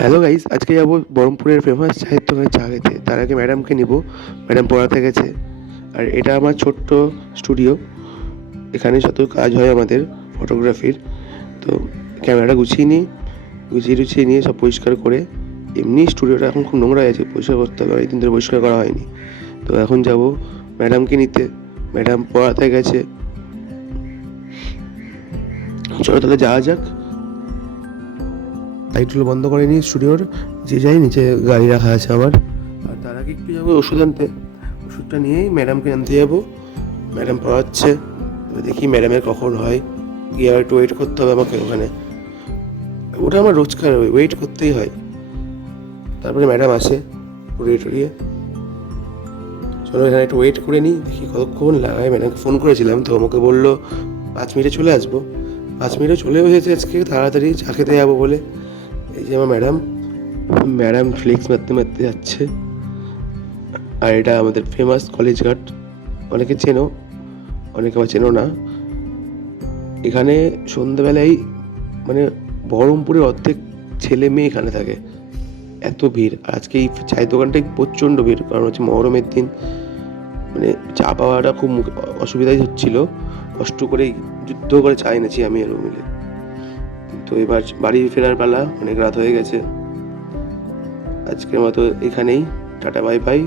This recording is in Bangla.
হ্যালো গাইস, আজকে যাবো বহরমপুরের ফেমাস চায়ের দোকানে চা খেতে। তার আগে ম্যাডামকে নিব, ম্যাডাম পড়াতে গেছে। আর এটা আমার ছোট্ট স্টুডিও, এখানে যত কাজ হয় আমাদের ফটোগ্রাফির। তো ক্যামেরাটা গুছিয়ে নিই, গুছিয়ে নিয়ে সব পরিষ্কার করে, এমনি স্টুডিওটা এখন খুব নোংরা আছে, পরিষ্কার করতে হবে, অনেকদিন ধরে পরিষ্কার করা হয়নি। তো এখন যাব ম্যাডামকে নিতে, ম্যাডাম পড়াতে গেছে। চলো তাহলে যাওয়া যাক। লাইটগুলো বন্ধ করে নিই স্টুডিওর, যে যাই নিচে গাড়ি রাখা আছে আমার। আর তার আগে একটু যাবো ওষুধ আনতে, ওষুধটা নিয়েই ম্যাডামকে আনতে যাবো। ম্যাডাম পড়াচ্ছে, এবার দেখি ম্যাডামের কখন হয়, গিয়ে আর একটু ওয়েট করতে হবে আমাকে ওখানে। ওটা আমার রোজকার ওয়েট করতেই হয়। তারপরে ম্যাডাম আসে পড়িয়ে টড়িয়ে। চলো এখানে একটু ওয়েট করে নিই, দেখি কতক্ষণ লাগায়। ম্যাডামকে ফোন করেছিলাম, তো আমাকে বললো 5 মিনিটে চলে আসবো। 5 মিনিটে চলেও এসেছে আজকে, তাড়াতাড়ি চা খেতে যাবো বলে। এই যে আমার ম্যাডাম, ম্যাডাম ফ্লেক্স মারতে মারতে যাচ্ছে। আর এটা আমাদের ফেমাস কলেজ ঘাট, অনেকে চেনো, অনেকে আবার চেনো না। এখানে সন্ধ্যেবেলায় মানে বহরমপুরের অর্ধেক ছেলে মেয়ে এখানে থাকে, এত ভিড়। আজকে এই চায়ের দোকানটায় প্রচণ্ড ভিড়, কারণ হচ্ছে মহরমের দিন। মানে চা পাওয়াটা খুব অসুবিধাই হচ্ছিল, কষ্ট করে যুদ্ধ করে চা এনেছি আমি আর মিলে। তো এবার বাড়ি ফেরার পালা, অনেক রাত হয়ে গেছে। আজকের মতো এখানেই, টাটা বাই বাই।